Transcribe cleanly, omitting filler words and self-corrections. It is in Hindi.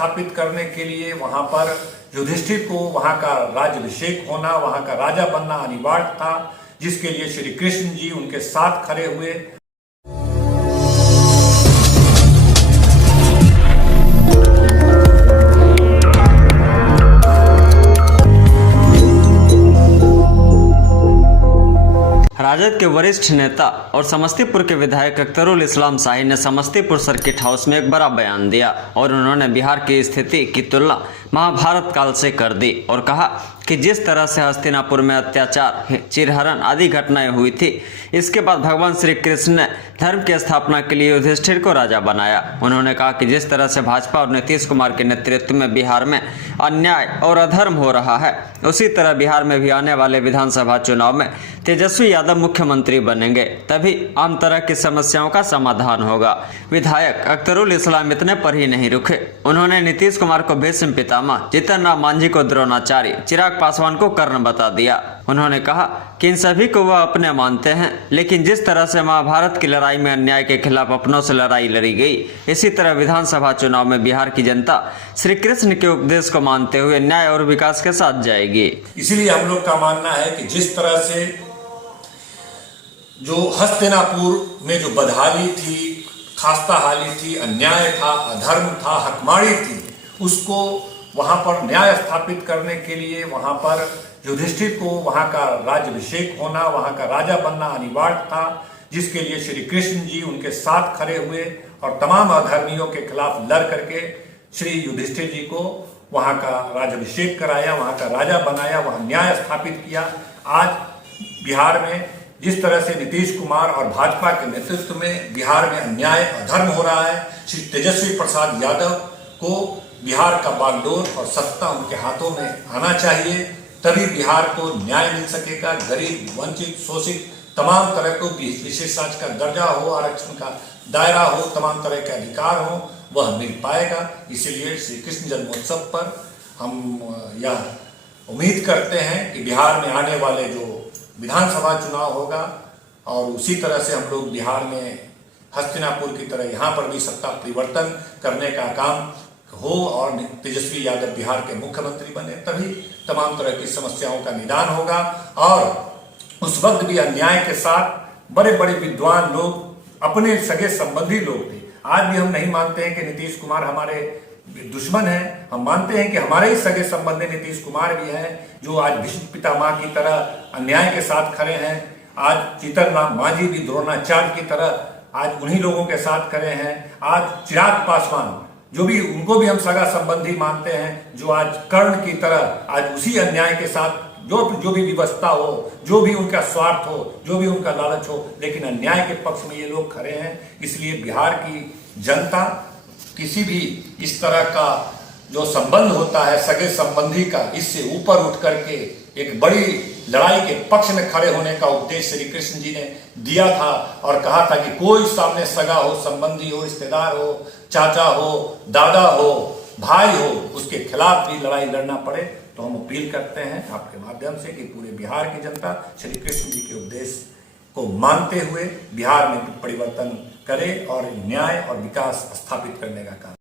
स्थापित करने के लिए वहां पर युधिष्ठिर को वहां का राज्याभिषेक होना, वहां का राजा बनना अनिवार्य था, जिसके लिए श्री कृष्ण जी उनके साथ खड़े हुए। राजद के वरिष्ठ नेता और समस्तीपुर के विधायक अख्तरुल इस्लाम शाही ने समस्तीपुर सर्किट हाउस में एक बड़ा बयान दिया और उन्होंने बिहार की स्थिति की तुलना महाभारत काल से कर दी और कहा कि जिस तरह से हस्तिनापुर में अत्याचार, चिरहरण आदि घटनाएं हुई थी, इसके बाद भगवान श्री कृष्ण ने धर्म की स्थापना के लिए युधिष्ठिर को राजा बनाया। उन्होंने कहा कि जिस तरह से भाजपा और नीतीश कुमार के नेतृत्व में बिहार में अन्याय और अधर्म हो रहा है, उसी तरह बिहार में भी आने वाले विधानसभा चुनाव में तेजस्वी यादव मुख्यमंत्री बनेंगे, तभी आम तरह की समस्याओं का समाधान होगा। विधायक अख्तरुल इस्लाम इतने पर ही नहीं रुके, उन्होंने नीतीश कुमार को भीष्म पितामह, जीतन राम मांझी को द्रोणाचार्य, चिराग पासवान को कर्ण बता दिया। उन्होंने कहा कि इन सभी को वह अपने मानते हैं, लेकिन जिस तरह से महाभारत की लड़ाई में अन्याय के खिलाफ अपनों से लड़ाई लड़ी गई, इसी तरह विधानसभा चुनाव में बिहार की जनता श्री कृष्ण के उपदेश को मानते हुए न्याय और विकास के साथ जाएगी। इसीलिए हम लोग का मानना है कि जिस तरह से जो हस्तिनापुर में जो बदहाली थी, खास्ताहाली थी, अन्याय था, अधर्म था, हकमारी थी, उसको वहां पर न्याय स्थापित करने के लिए वहां पर युधिष्ठिर को वहां का राज्याभिषेक होना, वहां का राजा बनना अनिवार्य था, जिसके लिए श्री कृष्ण जी उनके साथ खड़े हुए और तमाम अधर्मियों के खिलाफ लड़ करके श्री युधिष्ठिर जी को वहां का राज्याभिषेक कराया, वहां का राजा बनाया, वहां न्याय स्थापित किया। आज बिहार में जिस तरह से नीतीश कुमार और भाजपा के नेतृत्व में बिहार में अन्याय अधर्म हो रहा है, श्री तेजस्वी प्रसाद यादव को बिहार का बागडोर और सत्ता उनके हाथों में आना चाहिए, तभी बिहार को न्याय मिल सकेगा। गरीब, वंचित, शोषित तमाम तरह को विशेष राज्य का दर्जा हो, आरक्षण का दायरा हो, तमाम तरह के अधिकार हो, वह मिल पाएगा। इसीलिए श्री कृष्ण जन्मोत्सव पर हम यह उम्मीद करते हैं कि बिहार में आने वाले जो विधानसभा चुनाव होगा और उसी तरह से हम लोग बिहार में हस्तिनापुर की तरह यहाँ पर भी सत्ता परिवर्तन करने का काम हो और तेजस्वी यादव बिहार के मुख्यमंत्री बने, तभी तमाम तरह की समस्याओं का निदान होगा। और उस वक्त भी अन्याय के साथ बड़े बड़े विद्वान लोग, अपने सगे संबंधी लोग थे। आज भी हम नहीं मानते हैं कि नीतीश कुमार हमारे दुश्मन हैं, हम मानते हैं कि हमारे ही सगे संबंधी नीतीश कुमार भी हैं, जो आज भीष्म पितामह की तरह अन्याय के साथ खड़े हैं। आज जीतन राम मांझी भी द्रोणाचार्य की तरह आज उन्हीं लोगों के साथ खड़े हैं। आज चिराग पासवान, जो भी उनको भी हम सगा संबंधी मानते हैं, जो आज कर्ण की तरह आज उसी अन्याय के साथ जो भी व्यवस्था हो, जो भी उनका स्वार्थ हो, जो भी उनका लालच हो, लेकिन अन्याय के पक्ष में ये लोग खड़े हैं। इसलिए बिहार की जनता किसी भी इस तरह का जो संबंध होता है सगे संबंधी का, इससे ऊपर उठ करके एक बड़ी लड़ाई के पक्ष में खड़े होने का उपदेश श्री कृष्ण जी ने दिया था और कहा था कि कोई सामने सगा हो, संबंधी हो, रिश्तेदार हो, चाचा हो, दादा हो, भाई हो, उसके खिलाफ भी लड़ाई लड़ना पड़े। तो हम अपील करते हैं आपके माध्यम से कि पूरे बिहार की जनता श्री कृष्ण जी के उपदेश को मानते हुए बिहार में परिवर्तन करे और न्याय और विकास स्थापित करने का काम